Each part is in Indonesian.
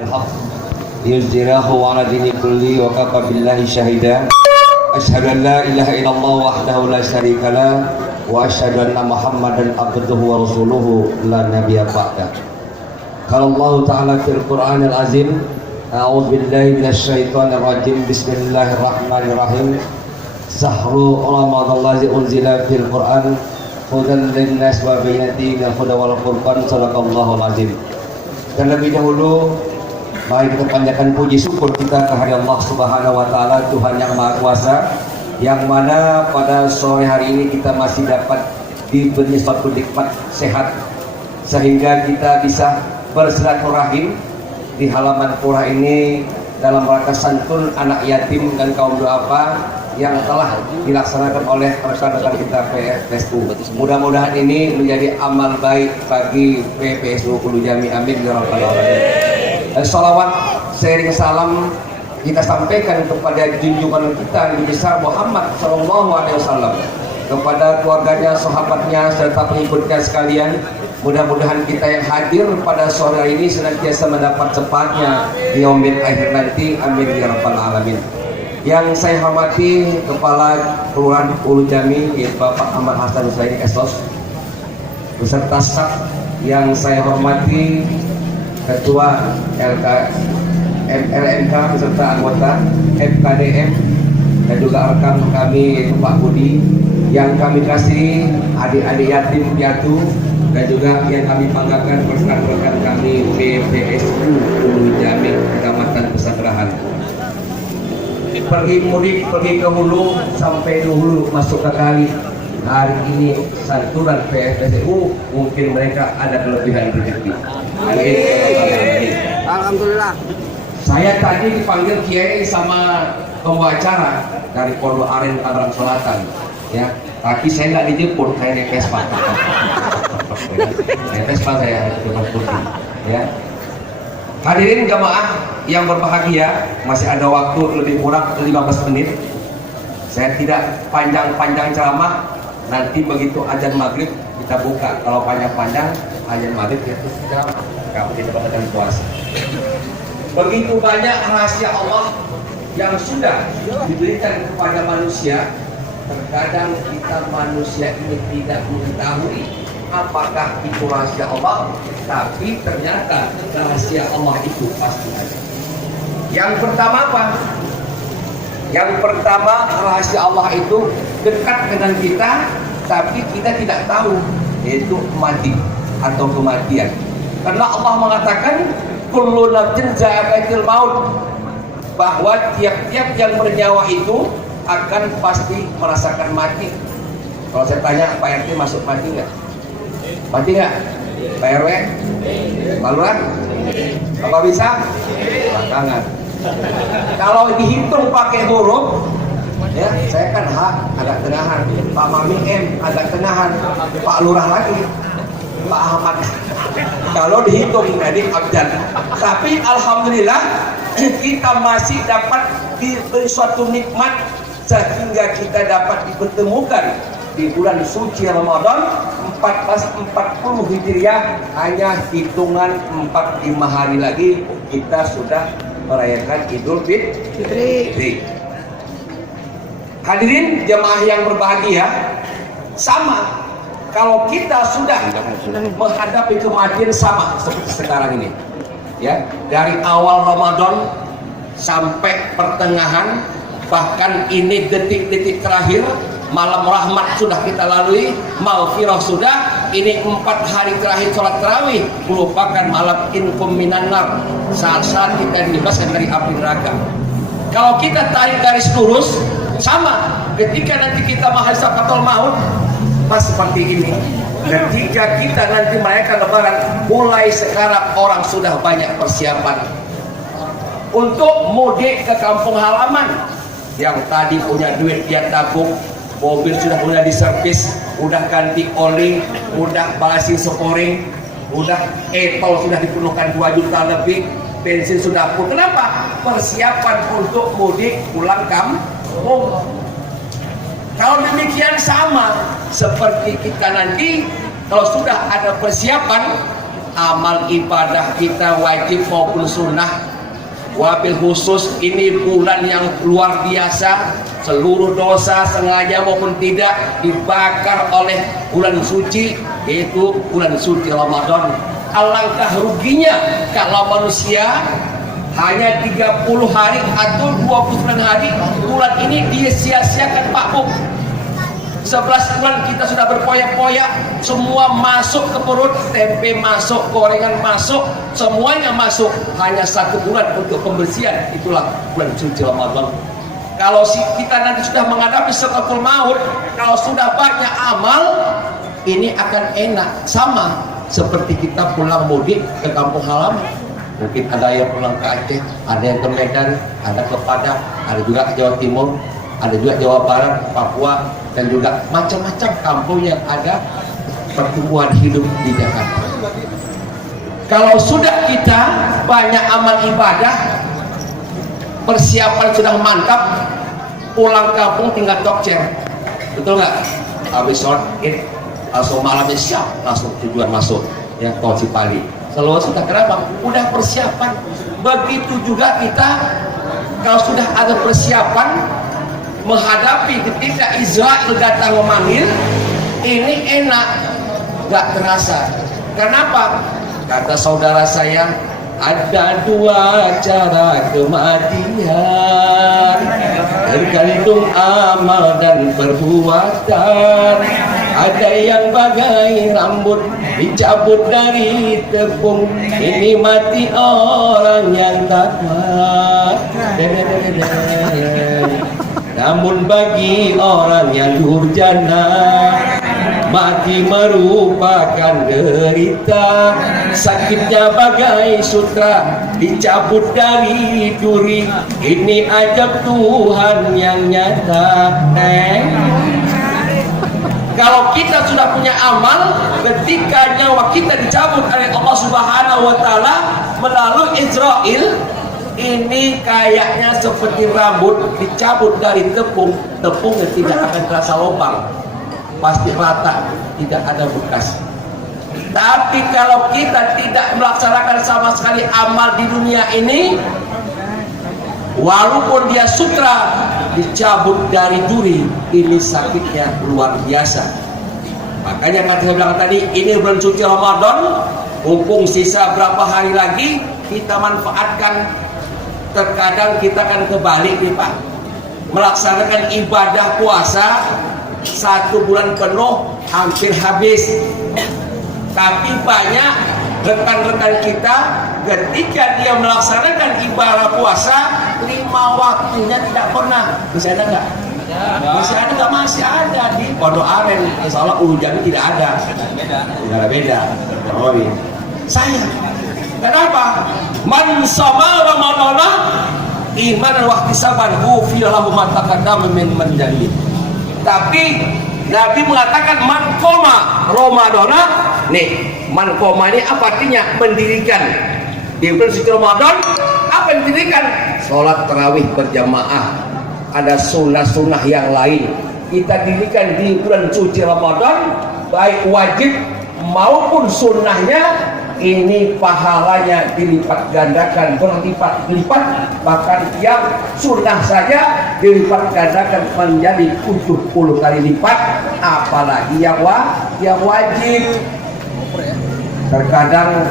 الحق ليظهره على دين كله وكفى بالله شهيدا أشهد أن لا إله إلا الله وحده لا شريك له وأشهد أن محمدا عبده ورسوله لا نبي بعده. قال الله تعالى في القرآن العظيم أعوذ بالله من الشيطان الرجيم بسم الله الرحمن الرحيم شهر رمضان الذي أنزل في القرآن هدى للناس وبينات من الهدى والفرقان sadaqallahul azim. Terlebih dahulu mari kita panjatkan puji syukur kita kehadirat Allah Subhanahu wa taala, Tuhan yang Maha Kuasa, yang mana pada sore hari ini kita masih dapat diberi suatu nikmat sehat sehingga kita bisa bersilaturahim di halaman pura ini dalam rangka santun anak yatim dan kaum duafa yang telah dilaksanakan oleh rekan-rekan kita PPSU. Mudah-mudahan ini menjadi amal baik bagi PPSU Ulu Jami, amin ya rabbal alamin. Salawat sering salam kita sampaikan kepada junjungan kita Nabi besar Muhammad SAW, kepada keluarganya, sahabatnya serta pengikutnya sekalian. Mudah-mudahan kita yang hadir pada sore hari ini senantiasa mendapat cepatnya di yaumil akhir nanti, amin ya rabbal alamin. Yang saya hormati Kepala Kelurahan Ulu Jami yaitu Bapak Ahmad Hasan Husaini Esos, beserta staf yang saya hormati Ketua LMK beserta anggota FKDM dan juga rekan kami yaitu Pak Budi, yang kami kasih adik-adik yatim piatu, dan juga yang kami banggakan rekan-rekan kami PPSU Ulu Jami Kecamatan Pesanggerahan. Pergi mudik, pergi ke hulu sampai dulu masuk ke kali. Hari ini santunan PPSU mungkin mereka ada kelebihan rezeki. Alhamdulillah. Saya tadi dipanggil kiai sama pembawa acara dari Pondok Aren Tangerang Selatan, ya. Tapi saya nggak dijemput, saya naik Vespa. Naik Vespa saya ya. Hadirin jamaah yang berbahagia, masih ada waktu lebih kurang 15 menit. Saya tidak panjang-panjang ceramah. Nanti begitu azan maghrib kita buka. Kalau panjang-panjang azan maghrib ya terus ceramah. Kalau kita bakal puasa. Begitu banyak rahasia Allah yang sudah diberikan kepada manusia. Terkadang kita manusia ini tidak mengetahui apakah itu rahasia Allah, tapi ternyata rahasia Allah itu pasti ada. Yang pertama apa? Yang pertama, rahasia Allah itu dekat dengan kita, tapi kita tidak tahu, yaitu mati atau kematian. Karena Allah mengatakan kullu nafsin za'iqatul maut, bahwa tiap-tiap yang bernyawa itu akan pasti merasakan mati. Kalau saya tanya Pak RT masuk mati nggak? Mati nggak? Pak RW? Maluan? Apa bisa? Belakangan. Kalau dihitung pakai huruf, ya saya kan H agak tenahan, Pak Mami M agak tenahan, Pak Lurah lagi, Pak Ahmad. Kalau dihitung jadi abjad. Tapi alhamdulillah kita masih dapat diberi suatu nikmat sehingga kita dapat dipertemukan di bulan suci Ramadan 1440 Hijriah. Hanya hitungan 45 hari lagi kita sudah merayakan Idul Fitri. Hadirin jemaah yang berbahagia, sama kalau kita sudah menghadapi kematian sama seperti sekarang ini, ya, dari awal Ramadan sampai pertengahan, bahkan ini detik-detik terakhir, malam rahmat sudah kita lalui, maghfirah sudah, ini 4 hari terakhir sholat tarawih merupakan malam inkum minan nar, saat-saat kita dibebaskan dari api neraka. Kalau kita tarik garis lurus, sama ketika nanti kita menghadapi maut pas seperti ini. Ketika kita nanti merayakan lebaran, mulai sekarang orang sudah banyak persiapan untuk mudik ke kampung halaman. Yang tadi punya duit dia tabung, mobil sudah mulai diservis, udah ganti oli, udah balasin sporing, udah etol sudah dipenuhkan 2 juta lebih, bensin sudah full. Kenapa? Persiapan untuk mudik pulang kampung. Kalau demikian sama seperti kita nanti, kalau sudah ada persiapan, amal ibadah kita wajib maupun sunnah. Wabil khusus ini bulan yang luar biasa, seluruh dosa sengaja maupun tidak dibakar oleh bulan suci, yaitu bulan suci Ramadan. Alangkah ruginya kalau manusia hanya 30 hari atau 29 hari bulan ini dia sia-siakan Pak Bu. 11 bulan kita sudah berpoya-poya, semua masuk ke perut, tempe masuk, gorengan masuk, semuanya masuk. Hanya 1 bulan untuk pembersihan, itulah bulan suci Ramadan. Kalau kita nanti sudah menghadapi sakaratul maut, kalau sudah banyak amal, ini akan enak. Sama seperti kita pulang mudik ke kampung halaman. Mungkin ada yang pulang ke Aceh, ada yang ke Medan, ada ke Padang, ada juga ke Jawa Timur, ada juga Jawa Barat, Papua, dan juga macam-macam kampung yang ada pertumbuhan hidup di Jakarta. Kalau sudah kita banyak amal ibadah, persiapan sudah mantap, pulang kampung tinggal tokcer, betul nggak? Habis sholat id, langsung malamnya siap, langsung tujuan masuk ya tol Cipali. Selalu sudah kenapa? Udah persiapan. Begitu juga kita kalau sudah ada persiapan menghadapi ketika Israel datang memanggil, ini enak, gak terasa. Kenapa? Kata saudara saya, ada 2 cara kematian, tergantung amal dan perbuatan. Ada yang bagai rambut dicabut dari tepung, ini mati orang yang takwa. Namun bagi orang yang durjana, mati merupakan derita. Sakitnya bagai sutra dicabut dari duri, ini ajab Tuhan yang nyata. Kalau kita sudah punya amal, ketika nyawa kita dicabut oleh Allah Subhanahu wa Ta'ala melalui Israel, ini kayaknya seperti rambut dicabut dari tepung, tepungnya tidak akan terasa lubang, pasti rata, tidak ada bekas. Tapi kalau kita tidak melaksanakan sama sekali amal di dunia ini, walaupun dia sutra dicabut dari duri, ini sakitnya luar biasa. Makanya kan saya bilang tadi, ini bulan suci Ramadan, mumpung sisa berapa hari lagi, kita manfaatkan. Terkadang kita kan kebalik nih Pak, melaksanakan ibadah puasa 1 bulan penuh hampir habis. Tapi banyak rekan-rekan kita ketika dia melaksanakan ibadah puasa 5 waktunya tidak pernah. Masih ada nggak? Masih ada nggak? Masih ada di Pondok Aren. Insya Allah hujan tidak ada. Tidak beda. Oh, iya. Saya. Kenapa? Man sama Ramadana iman dan wahtisaban ghufira lahu ma taqaddama min dhanbi. Tapi Nabi mengatakan man qoma Ramadana. Nih, man qoma ini apa artinya? Mendirikan. Di bulan suci Ramadan apa yang didirikan? Salat tarawih berjamaah. Ada sunnah-sunnah yang lain kita dirikan di bulan suci Ramadan, baik wajib maupun sunnahnya. Ini pahalanya dilipat gandakan, berlipat-lipat, bahkan yang sunnah saja dilipat gandakan menjadi 70 kali lipat, apalagi yang wajib. Terkadang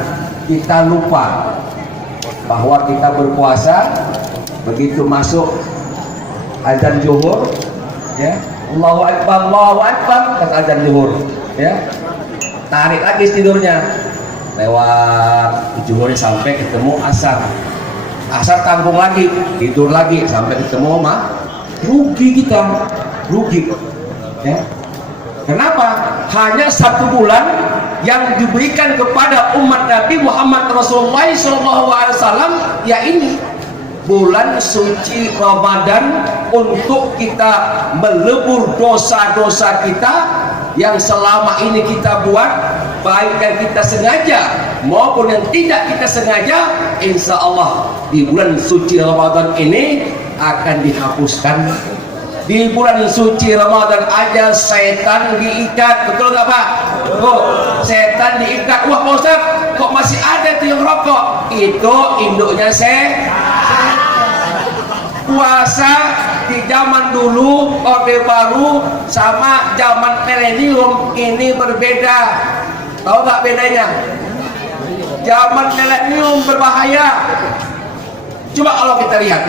kita lupa bahwa kita berpuasa, begitu masuk azan zuhur, ya, Allahu Akbar, kata azan zuhur, ya, tarik lagi tidurnya. Lewat zuhur sampai ketemu asar tanggung lagi, tidur lagi sampai ketemu rugi kita, rugi ya. Kenapa? Hanya 1 bulan yang diberikan kepada umat Nabi Muhammad Rasulullah SAW, ya ini bulan suci Ramadan, untuk kita melebur dosa-dosa kita yang selama ini kita buat, baik yang kita sengaja maupun yang tidak kita sengaja. Insya Allah di bulan suci Ramadan ini akan dihapuskan Di bulan suci Ramadan aja setan diikat, betul nggak Pak? Oh, setan diikat. Wah Pak Ustaz, kok masih ada tuh yang rokok? Itu induknya setan. Puasa di zaman dulu Orde Baru sama zaman milenium ini berbeda. Tahu nggak bedanya? Zaman milenium berbahaya. Coba kalau kita lihat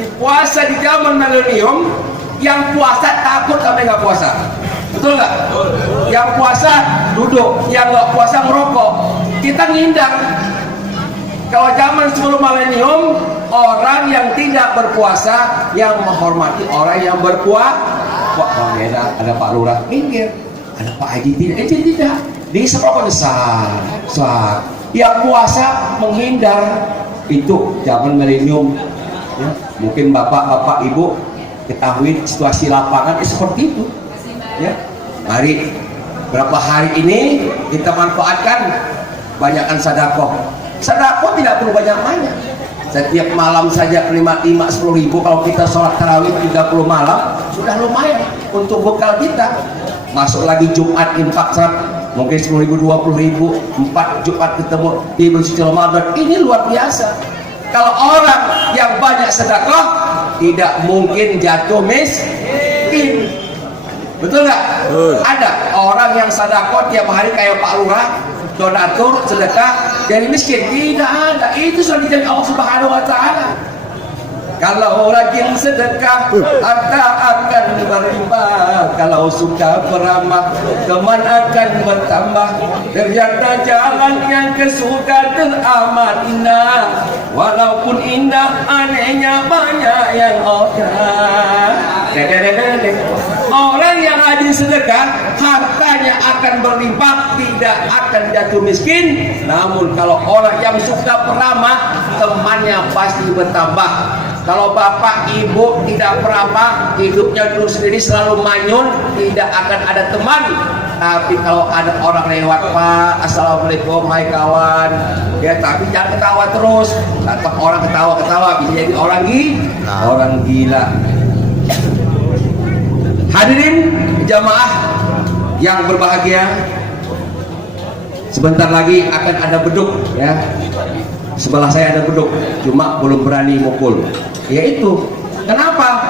di puasa di zaman milenium, yang puasa takut sampai nggak puasa, betul nggak? Yang puasa duduk, yang nggak puasa ngerokok. Kita ngindar. Kalau zaman sebelum milenium, orang yang tidak berpuasa yang menghormati orang yang berpuasa. Wah, ada Pak Lurah minggir, ada Pak Haji tidak. Di seberapa besar, yang puasa menghindar. Itu zaman milenium. Ya, mungkin bapak-bapak ibu ketahui situasi lapangan seperti itu. Ya, mari berapa hari ini kita manfaatkan banyakkan sedekah. Sedekah tidak perlu banyak-banyak. Setiap malam saja 5-10 ribu. Kalau kita sholat tarawih 30 malam sudah lumayan untuk bekal kita. Masuk lagi Jumat infak mungkin 10 ribu, 20 ribu, 4 Jumat ketemu di bulan suci Ramadan. Ini luar biasa. Kalau orang yang banyak sedekah tidak mungkin jatuh miskin. Betul nggak? Ada orang yang sedekah tiap hari kayak Pak Lurah, donatur sedekah jadi miskin. Tidak ada. Itu sudah dijanji Allah Subhanahu Wa Taala. Kalau rajin sedekah harta akan berlimpah. Kalau suka beramal teman akan bertambah. Ternyata jalan yang ke surga teramat indah. Walaupun indah anehnya banyak yang orang. Orang yang rajin sedekah hartanya akan berlimpah, tidak akan jatuh miskin. Namun kalau orang yang suka beramal temannya pasti bertambah. Kalau bapak ibu tidak peramal, hidupnya dulu sendiri selalu manyun, tidak akan ada teman. Tapi kalau ada orang lewat, Pak, assalamualaikum, hai kawan, ya tapi jangan ketawa terus. Datang orang ketawa-ketawa bisa jadi orang gila. Hadirin jamaah yang berbahagia, sebentar lagi akan ada beduk, ya. Sebelah saya ada beduk, cuma belum berani mukul. Yaitu kenapa?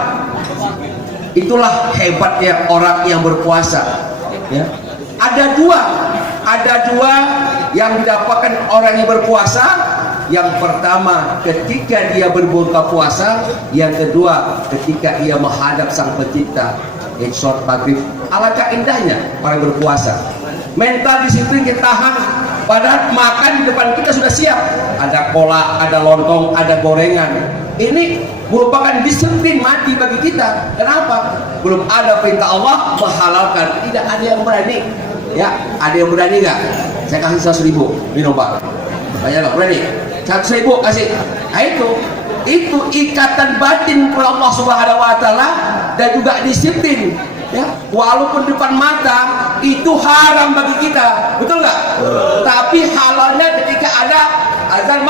Itulah hebatnya orang yang berpuasa. Ya. Ada dua yang didapatkan orang yang berpuasa. Yang pertama ketika dia berbuka puasa, yang kedua ketika ia menghadap Sang Pencipta. Sholat maghrib. Alangkah indahnya orang berpuasa. Mental disiplin kita tahan. Padahal makan di depan kita sudah siap. Ada kolak, ada lontong, ada gorengan. Ini merupakan disiplin mati bagi kita. Kenapa? Belum ada perintah Allah menghalalkan. Tidak ada yang berani. Ya, ada yang berani nggak? Saya kasih 100 ribu minum Pak. Banyak nggak berani? 100 ribu kasih. Nah itu ikatan batin kepada Allah Subhanahu Wa Taala dan juga disiplin. Ya, walaupun depan mata itu haram bagi kita, betul nggak? Tapi halalnya ketika ada azan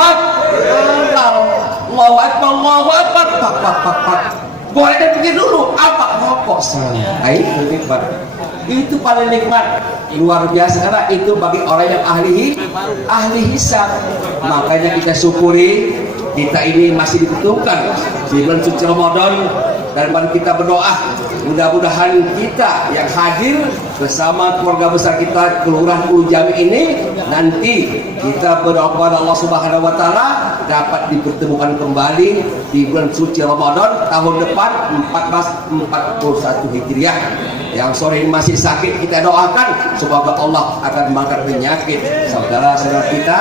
Allahu Akbar, pak. Boleh dan pikir dulu apa rokok salah. Itu nikmat. Itu paling nikmat, luar biasa karena itu bagi orang yang ahli hisab. Makanya kita syukuri kita ini masih ditentukan di bulan suci Ramadan. Dan mari kita berdoa mudah-mudahan kita yang hadir bersama keluarga besar kita Kelurahan Ulu Jami ini nanti kita berdoa kepada Allah Subhanahu Wa Taala dapat dipertemukan kembali di bulan suci Ramadan tahun depan 1441 Hijriah. Yang sore ini masih sakit kita doakan semoga Allah akan mengangkat penyakit saudara-saudara kita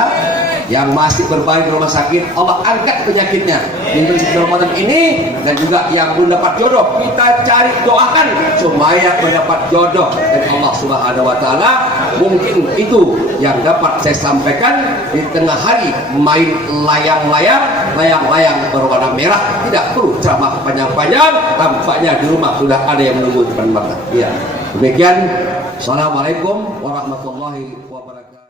yang masih berbaring di rumah sakit. Allah angkat penyakitnya di bulan suci Ramadan ini. Dan juga yang belum dapat jodoh kita cari doakan supaya mendapat jodoh dari Allah Subhanahu Wa Taala. Mungkin itu yang dapat saya sampaikan di tengah hari main layang-layang berwarna merah. Tidak perlu ceramah panjang-panjang, tampaknya di rumah sudah ada yang menunggu depan mata. Ya, demikian. Assalamualaikum warahmatullahi wabarakatuh.